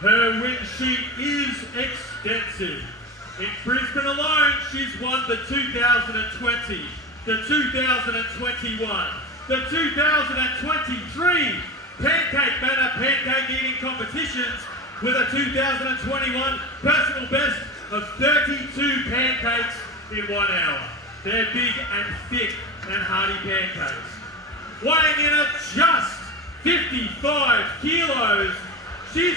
Her win sheet is extensive. In Brisbane alone, she's won the 2020, the 2021, the 2023 Pancake Manor pancake eating competitions with a 2021 personal best of 32 pancakes in 1 hour. They're big and thick and hearty pancakes. Weighing in at just 55 kilos, she's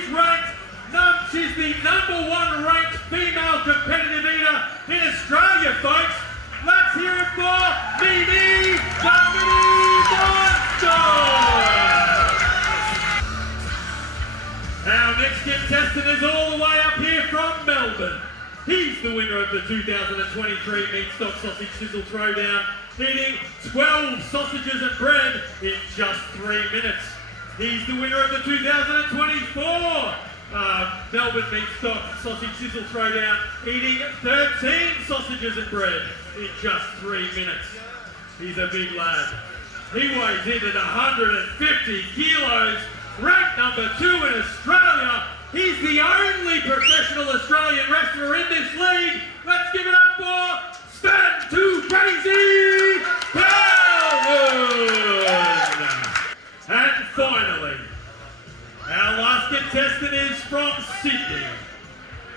the #1 ranked female competitive eater in Australia, folks. Let's hear it for Mimi the Mini Monster! Our next contestant is all the way up here from Melbourne. He's the winner of the 2023 Meat Stock Sausage Sizzle Throwdown, eating 12 sausages and bread in just 3 minutes. He's the winner of the 2024 Melbourne Meat Stock Sausage Sizzle Throwdown, eating 13 sausages and bread in just 3 minutes. He's a big lad. He weighs in at 150 kilos, ranked #2 in Australia. He's the only professional Australian wrestler in this league. Let's give it up for Stand Too Crazy Dagwood! And finally, our last contestant is from Sydney.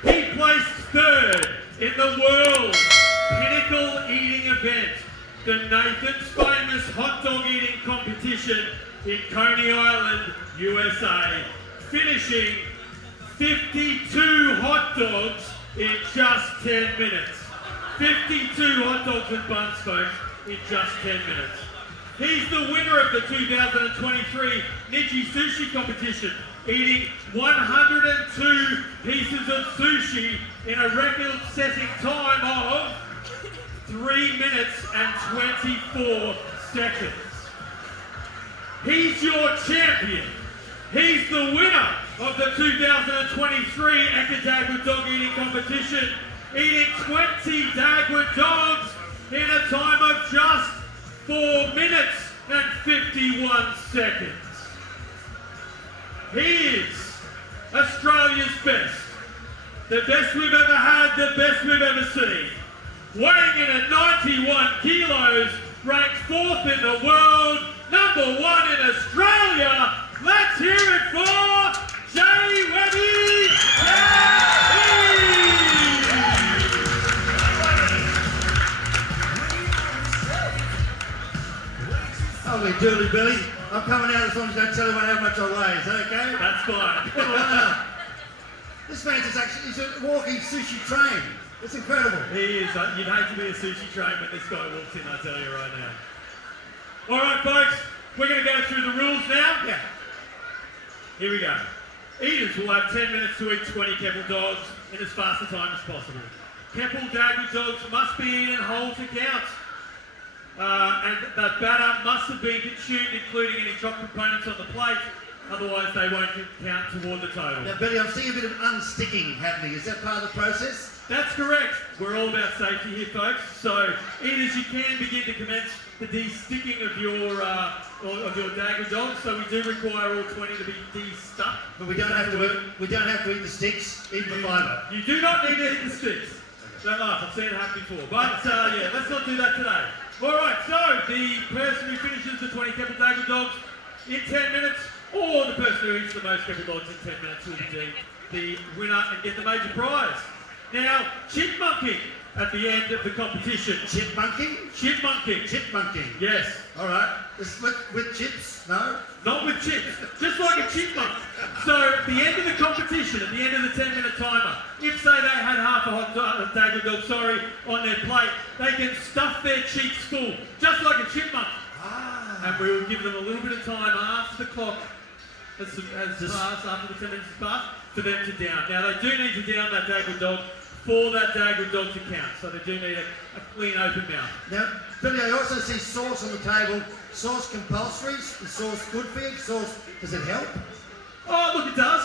He placed 3rd in the World Pinnacle Eating Event, the Nathan's Famous Hot Dog Eating Competition in Coney Island, USA, finishing 52 hot dogs in just 10 minutes. 52 hot dogs and buns, folks, in just 10 minutes. He's the winner of the 2023 Niji Sushi Competition, eating 102 pieces of sushi in a record-setting time of 3 minutes and 24 seconds. He's your champion. He's the winner of the 2023 Ekka Dagwood Dog Eating Competition, eating 20 Dagwood dogs in a time of just 4 minutes and 51 seconds. He is Australia's best. The best we've ever had, the best we've ever seen. Weighing in at 91 kilos, ranked 4th in the world, #1 in Australia. Let's hear it for Jay Webby! Lovely doodly Billy. I'm coming out as long as you don't tell anyone how much I weigh. Is that okay? That's fine. This man's just actually, he's a walking sushi train. It's incredible. He is. You'd hate to be a sushi train when this guy walks in, I tell you right now. All right, folks. We're going to go through the rules now. Yeah. Here we go. Eaters will have 10 minutes to eat 20 Keppel dogs in as fast a time as possible. Keppel Dagwood dogs must be eaten whole to count. And the batter must have been consumed, including any chopped components on the plate. Otherwise, they won't count toward the total. Now, Billy, I'm seeing a bit of unsticking happening. Is that part of the process? That's correct. We're all about safety here, folks. So, eaters, you can begin to commence the de-sticking of your Dagwood dogs. So we do require all 20 to be de-stuck. But we don't have to eat the sticks, eat the fibre. You do not need to eat the sticks. Don't laugh. I've seen it happen before. But yeah, let's not do that today. All right. So the person who finishes the 20 Keppel Dagwood dogs in 10 minutes, or the person who eats the most Keppel dogs in 10 minutes, will be the winner and get the major prize. Now, chipmunking at the end of the competition. Chipmunking? Chipmunking. Chipmunking. Yes. All right. With chips? No? Not with chips. Just like a chipmunk. So at the end of the competition, at the end of the 10-minute timer, if say they had half a hot Dagwood dog, on their plate, they can stuff their cheeks full, just like a chipmunk. Ah. And we will give them a little bit of time after the clock has passed, after the 10 minutes has passed, for them to down. Now they do need to down that Dagwood dog for that Dagwood dog to count. So they do need a clean open mouth. Now, Billy, I also see sauce on the table. Sauce compulsory? Is sauce good for you? Sauce, does it help? Oh, look, it does.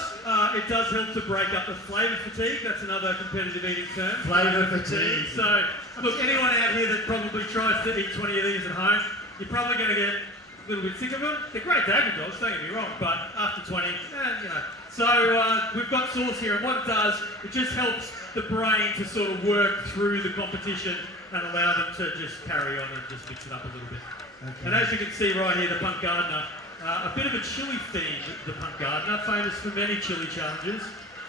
It does help to break up the flavour fatigue. That's another competitive eating term. Flavour fatigue. So, look, anyone out here that probably tries to eat 20 of these at home, you're probably going to get a little bit sick of them. They're great Dagwood dogs, don't get me wrong, but after 20, So we've got sauce here, and what it does, it just helps the brain to sort of work through the competition and allow them to just carry on and just mix it up a little bit. Okay. And as you can see right here, the Punk Gardener, a bit of a chili theme, the Punk Gardener, famous for many chili challenges,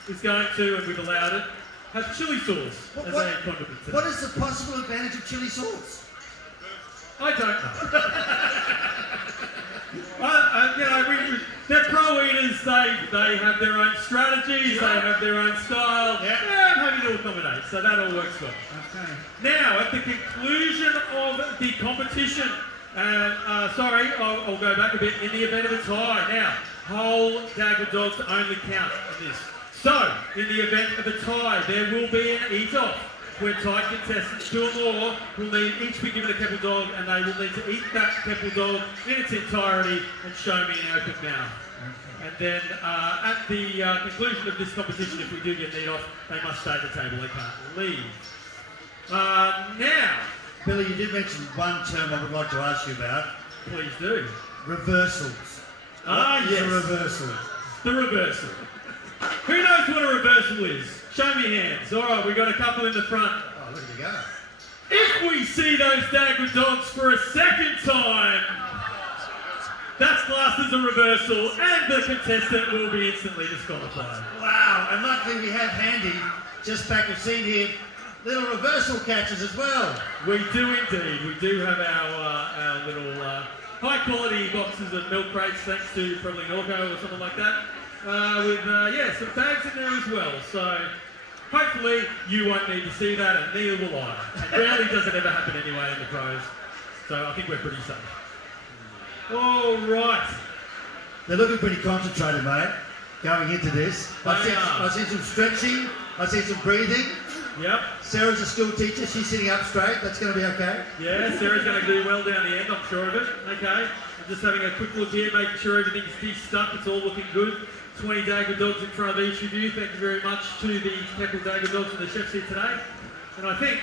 is going to, and we've allowed it, have chili sauce as a condiment today. What is the possible advantage of chili sauce? I don't know. They're pro eaters. They have their own strategies. They have their own style. Yeah, I'm happy to accommodate. So that all works well. Okay. Now, at the conclusion of the competition, I'll go back a bit. In the event of a tie, now whole Dagwood dogs only count in this. So, in the event of a tie, there will be an eat-off, where tied contestants, 2 or more, will each be given a Keppel dog, and they will need to eat that Keppel dog in its entirety and show me an open mouth. Okay. And then at the conclusion of this competition, if we do get an eat-off, they must stay at the table, they can't leave. Now, Billy, you did mention one term I would like to ask you about. Please do. Reversals. Yes. The reversal. The reversal. Who knows what a reversal is? Show me hands. All right, we've got a couple in the front. Oh, look at you go. If we see those Dagwood dogs for a second time, that's classed as a reversal, and the contestant will be instantly disqualified. Wow, and luckily we have handy, just back of scene here, little reversal catches as well. We do indeed. We do have our little high-quality boxes of milk crates, thanks to probably Norco or something like that. With some bags in there as well, so hopefully you won't need to see that, and neither will I. And rarely does it ever happen anyway in the pros, so I think we're pretty safe. All right. They're looking pretty concentrated, mate, going into this. I see some stretching, I see some breathing. Yep. Sarah's a school teacher, she's sitting up straight, that's going to be okay. Yeah, Sarah's going to do well down the end, I'm sure of it. Okay, I'm just having a quick look here, making sure everything's stuck, it's all looking good. 20 Dagwood dogs in front of each of you. Thank you very much to the Keppel Dagwood dogs and the chefs here today. And I think,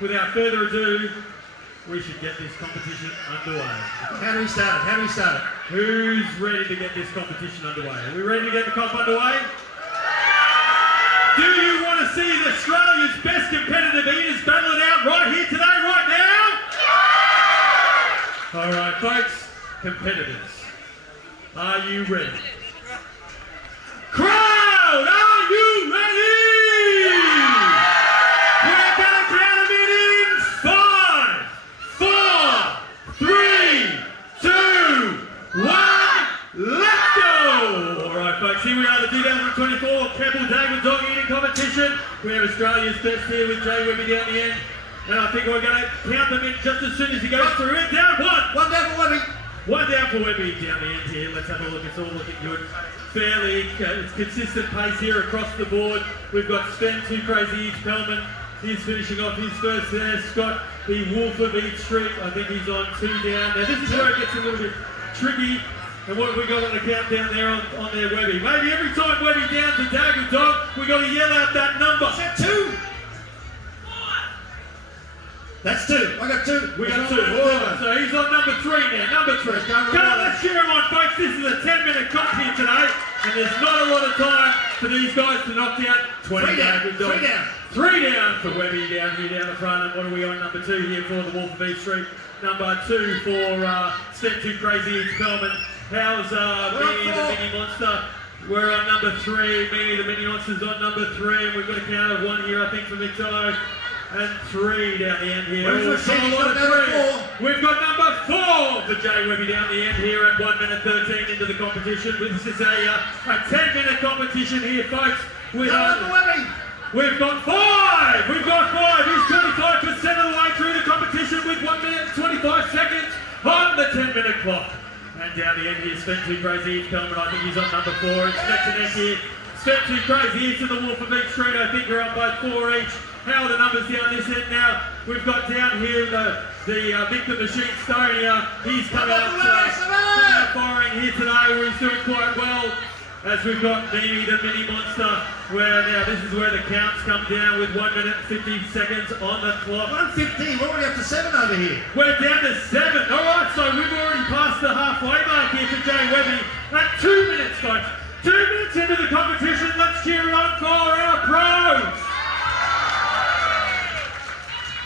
without further ado, we should get this competition underway. How do we start it? Who's ready to get this competition underway? Are we ready to get the comp underway? Do you want to see Australia's best competitive eaters battle it out right here today, right now? All right, folks, competitors, are you ready? Crowd, are you ready? We're gonna count them in 5, 4, 3, 2, 1, let's go! All right, folks, here we are, the 2024 Keppel Dagwood Dog Eating Competition. We have Australia's best here with Jay Webby down the end, and I think we're gonna count them in just as soon as he goes through it. Down 1. 1 down for Webby. 1 down for Webby down the end here. Let's have a look. It's all looking good. Fairly it's consistent pace here across the board. We've got Sven Too Crazy Eats Pellman. He's finishing off his first there. Scott, the Wolf of Eat Street. I think he's on 2 down. Now this is where it gets a little bit tricky. And what have we got on the countdown there on their Webby? Maybe every time Webby down to Dagwood Dog, we got to yell out that number. Is that 2? That's 2. I got 2. We got 2. So he's on number 3 now. Number 3. Come on, let's cheer him on, folks. This is a 10-minute comp here today, and there's not a lot of time for these guys to knock down 20 down. 3 down. 3 down for Webby down here down the front. And what are we on number 2 here for the Wolf of East Street? Number 2 for Sven Too Crazy Eats Pellman. How's Minnie the Mini Monster? We're on number 3. Minnie the Mini Monster's on number 3. And we've got a count of 1 here, I think, for Mixo. And 3 down the end here. We've got number 4 for Jay Webby down the end here at 1 minute 13 into the competition. This is a 10-minute competition here, folks. We've got 5! We've got 5! He's 25% of the way through the competition with 1 minute and 25 seconds on the 10-minute clock. And down the end here, Sven Too Crazy Eats Pellman. I think he's on number 4. It's neck to neck here. Sven Too Crazy Eats and the Wolf of East Street. I think we're on both 4 each. How are the numbers down this end now? We've got down here the Victor Machine Stonia. He's coming up firing here today, where he's doing quite well. As we've got Mimi the Mini Monster, where now this is where the counts come down with 1 minute and 50 seconds on the clock. 1:15, we're already up to 7 over here. We're down to 7. All right, so we've already passed the halfway mark here for Jay Webby at 2 minutes, folks. 2 minutes minutes into the competition, let's cheer on for our pros.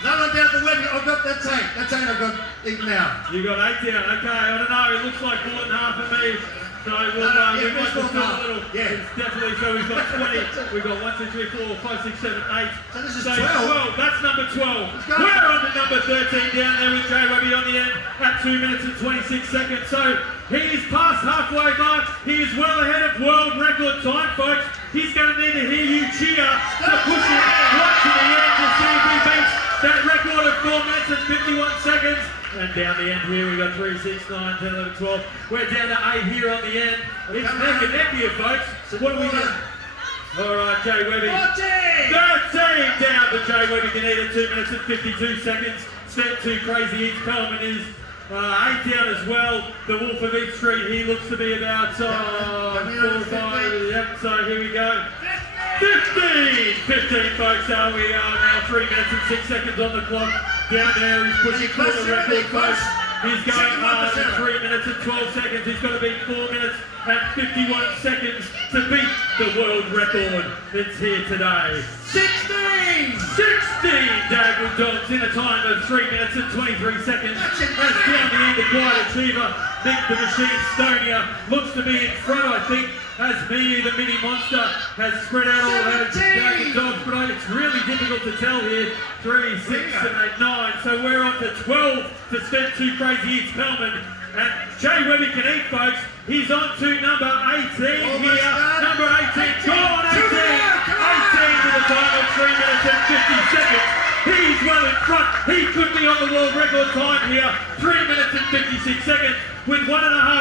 No one down the Webby. I've got that tank. That tank I've got eaten out. You got 8 down. Okay, I don't know. It looks like more than half of me. So we'll, we might just do a little. Yeah. It's definitely. So we've got 20. We've got 1, 2, 3, 4, 5, 6, 7, 8. So this is So 12. That's number 12. go. We're on to number 13 down there with Jay Webby on the end at 2 minutes and 26 seconds. So he is past halfway mark. He is well ahead of world record time, folks. He's going to need to hear you cheer to push him right to the end to see if he beats that record of 4 minutes and 51 seconds. And down the end here, we got 3, 6, 9, 10, 11, 12. We're down to 8 here on the end. It's neck and neck here, folks. What do we got? All right, Jay Webby. 13 down, but Jay Webby can eat at 2 minutes and 52 seconds. Step 2, Crazy Eats Coleman is 8 down as well. The Wolf of East Street, he looks to be about 4 or 5. Yep, so here we go. 15, folks. We are now 3 minutes and 6 seconds on the clock. Down there, he's pushing for the record, folks. He's going hard at 3 minutes and 12 seconds. He's got to beat 4 minutes and 51 seconds to beat the world record that's here today. 16 Dagwood dogs in a time of 3 minutes and 23 seconds. That's down the end, a quiet achiever. Nick the Machine Stonia looks to be in front, I think, as me, the mini monster, has spread out all over Dagwood dogs, but it's really difficult to tell here. 3, 6, 7, 8, 9. So we're on to 12 to Step 2 Crazy Eats Pelman. And Jay Webby can eat, folks. He's on to number 18 here. Number 18, gone 18. 18 with a time of 3 minutes and 50 seconds. He's well in front. He could be on the world record time here. 3 minutes and 56 seconds with 1.5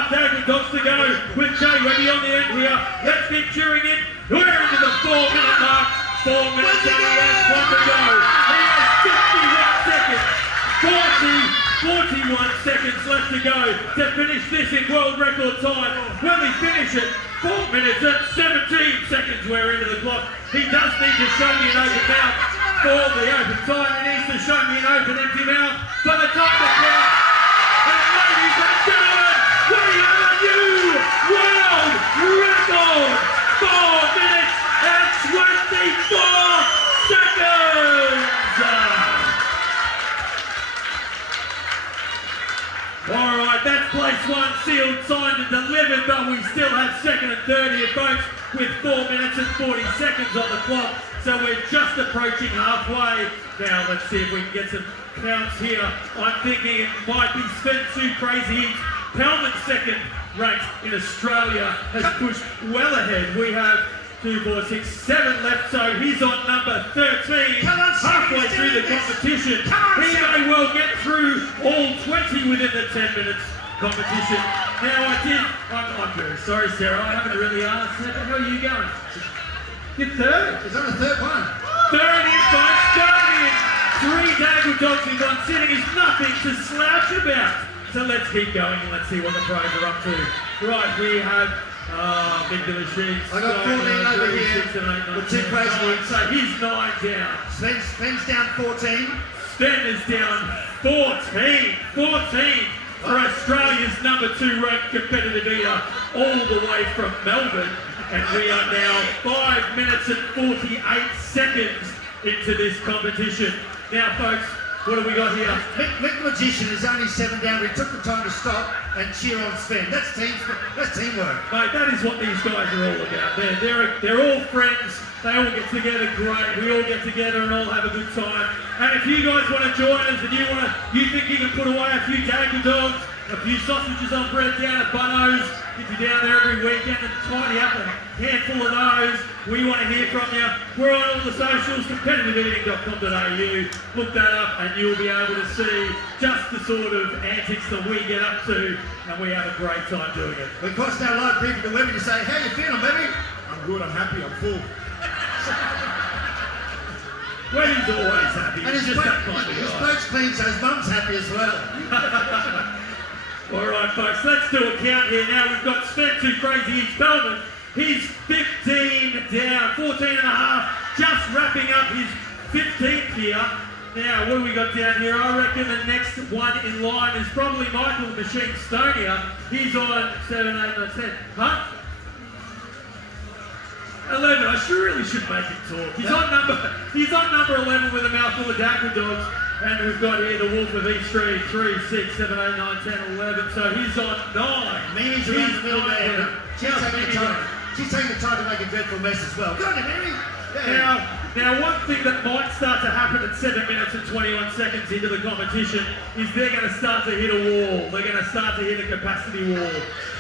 Dagwood dogs to go with Jay Webby on the end here. Let's keep cheering in. We're into the 4-minute mark. 4 minutes and he has 1 to go. He has 51 seconds. 41 seconds left to go to finish this in world record time. Will he finish it? 4 minutes and 17 seconds we're into the clock. He does need to show me an open mouth for the open time. He needs to show me an open empty mouth for the time to count. And ladies and gentlemen, we have a new world record. 4 minutes and 24 seconds. Alright, that's place 1 sealed, signed and delivered, but we still have second and third here, folks, with 4 minutes and 40 seconds on the clock. So we're just approaching halfway. Now let's see if we can get some counts here. I'm thinking it might be Step 2 Crazy Eats. Pelman second ranked in Australia has pushed well ahead. We have 2, 4, 6, 7 left, so he's on number 13, halfway through the competition. He may well get through all 20 within the 10 minutes competition. Now I'm very sorry, Sarah, I haven't really asked. How are you going? You're third? He's on the third one. Third in, folks, third in. 3 Dagwood dogs in one sitting is nothing to slouch about. So let's keep going and let's see what the pros are up to. Right, we have Big the Machine. I got 14 over 3, here 6, and 8, 9, with 2 Crazy Eats. So he's 9 down. Sven's down 14. Sven is down 14. 14 for Australia's number 2 ranked competitive eater all the way from Melbourne. And we are now 5 minutes and 48 seconds into this competition. Now, folks, what have we got here? Mick the Magician is only 7 down, but he took the time to stop and cheer on Sven. That's teamwork. Mate, that is what these guys are all about. They're all friends. They all get together great. We all get together and all have a good time. And if you guys want to join us and you think you can put away a few Dagwood dogs, a few sausages on bread down at Bunno's, if you're down there every weekend and tidy up a handful of those, we want to hear from you. We're on all the socials, competitiveeating.com.au. Look that up and you'll be able to see just the sort of antics that we get up to, and we have a great time doing it. We crossed our live briefing to Webby to say, how you feeling, Webby? I'm good, I'm happy, I'm full. Webby's always happy. And his bloke's clean, so his mum's happy as well. All right, folks, let's do a count here now. We've got Step 2 Crazy Eats Pelman. He's 15 down, 14 and a half, just wrapping up his 15th here. Now, what do we got down here? I reckon the next one in line is probably Michael the Machine Stonia. He's on 7, 8, 9, 10. Huh? Guys, you really should make him talk. He's on number 11 with a mouthful of Dagwood dogs. And we've got here the Wolf of East Street, 3, 6, 7, 8, 9, 10, 11. So he's on 9. Mimi's around the middle there. She's taking the time to make a dreadful mess as well. Go on, Mimi. Now, one thing that might start to happen at 7 minutes and 21 seconds into the competition is they're going to start to hit a wall. They're going to start to hit a capacity wall.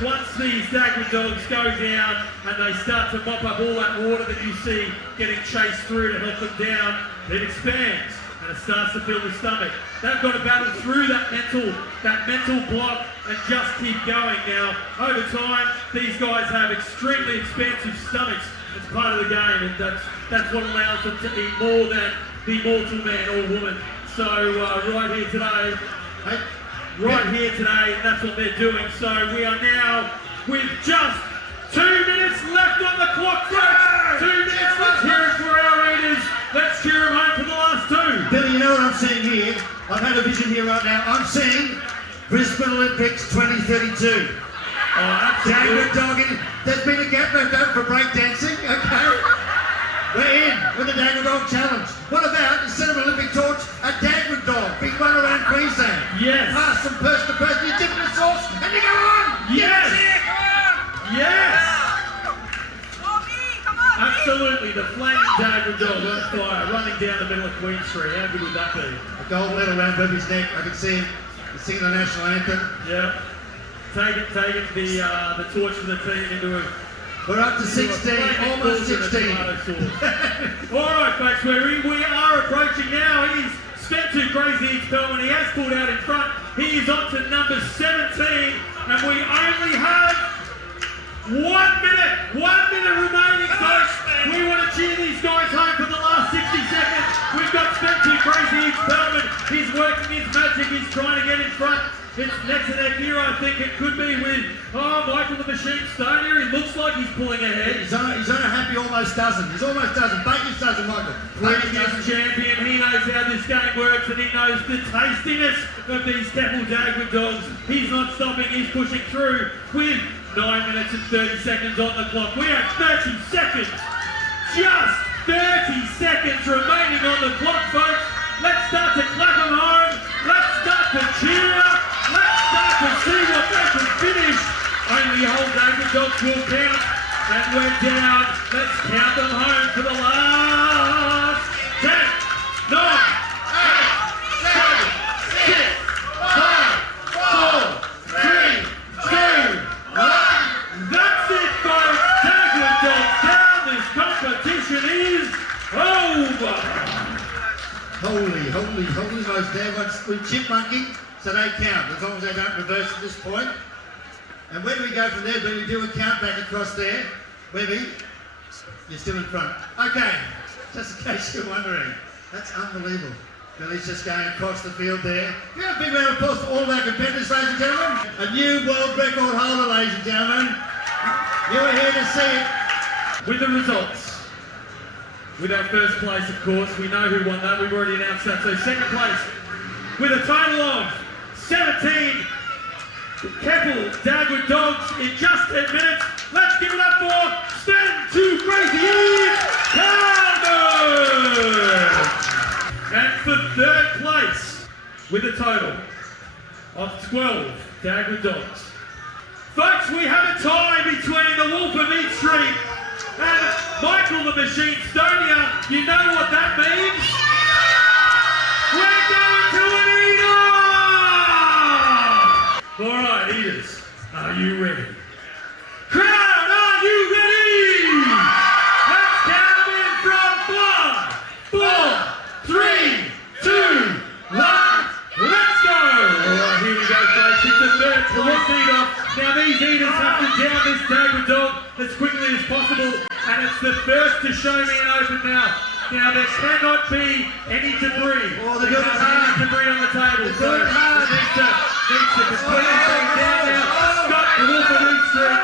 Once these Dagwood dogs go down and they start to mop up all that water that you see getting chased through to help them down, it expands and it starts to fill the stomach. They've got to battle through that mental block and just keep going. Now, over time, these guys have extremely expansive stomachs. It's part of the game, and that's what allows them to eat more than the mortal man or woman. So right here today, and that's what they're doing. So we are now with just 2 minutes left on the clock, folks. 2 minutes. Let's hear it for our readers. Let's cheer them home for the last 2. Billy, you know what I'm seeing here? I've had a vision here right now. I'm seeing Brisbane Olympics 2032. Dagwood dogging. There's been a gap left over for breakdancing. Okay. We're in with the Dagwood Dog Challenge. What about, instead of an Olympic torch, a Dagwood dog? Big one around Queensland. Yes. Pass from person to person. You dip in the sauce and you go on. Yes. Yes. Come on. Absolutely. The flaming Dagwood dog on fire running down the middle of Queen Street. How good would that be? A gold medal around Bobby's neck. I can see him singing the national anthem. Yeah. Taking the torch for the team into a... We're up to 16, almost 16. All right, folks, we are approaching now. He's spent 2 crazy each bell and he has pulled out in front. He is on to number 17, and we only have 1 minute. 1 minute remaining, folks. We want to cheer these guys home for the last 60 seconds. We've got spent 2 crazy each bell and he's working his magic. He's trying to get in front. It's neck to neck here, I think it could be with, Michael the Machine Stonier. He looks like he's pulling ahead. He's on a happy almost dozen. He's almost dozen. Baker's dozen, Michael. Previous champion. He knows how this game works and he knows the tastiness of these Keppel Dagwood dogs. He's not stopping. He's pushing through with 9 minutes and 30 seconds on the clock. We have 30 seconds. Just 30 seconds remaining on the clock, folks. Let's start to clap them home. Let's start to cheer. Let's start to see what they can finish. Only whole Dagwood dogs will count. And we're down. Let's count them home for the last 10, 9, 8, 7, 6, 5, 4, 3, 2, 1. That's it, folks. Dagwood dogs down. This competition is over. Holy most there. We're chipmunking, so they count, as long as they don't reverse at this point. And where do we go from there? Do we do a count back across there? Webby, you're still in front. Okay, just in case you're wondering. That's unbelievable. Billy's just going across the field there. Give a big round of applause for all of our competitors, ladies and gentlemen. A new world record holder, ladies and gentlemen. You are here to see it. With the results. With our first place, of course, we know who won that. We've already announced that. So second place, with a total of 17 Keppel Dagwood dogs in just 10 minutes. Let's give it up for Stand 2 Crazy Calvert! And for third place, with a total of 12 Dagwood dogs. Folks, we have a tie between the Wolf of East Street and Michael the Machine Stonier. You know what that means? We're going to an eater! Alright, eaters, are you ready? Crowd, are you ready? Let's count them in from 1, 4, 3, 2, 1. Let's go! Alright, here we go, folks. It's the third place eater. Now these eaters have to down this Dagwood dog as quickly as possible, and it's the first to show me an open mouth. Now there cannot be any debris. Oh, they're doing it hard. Any debris on the table. They're doing it hard. Needs to completely down now. Scott, the Wolf of East Street,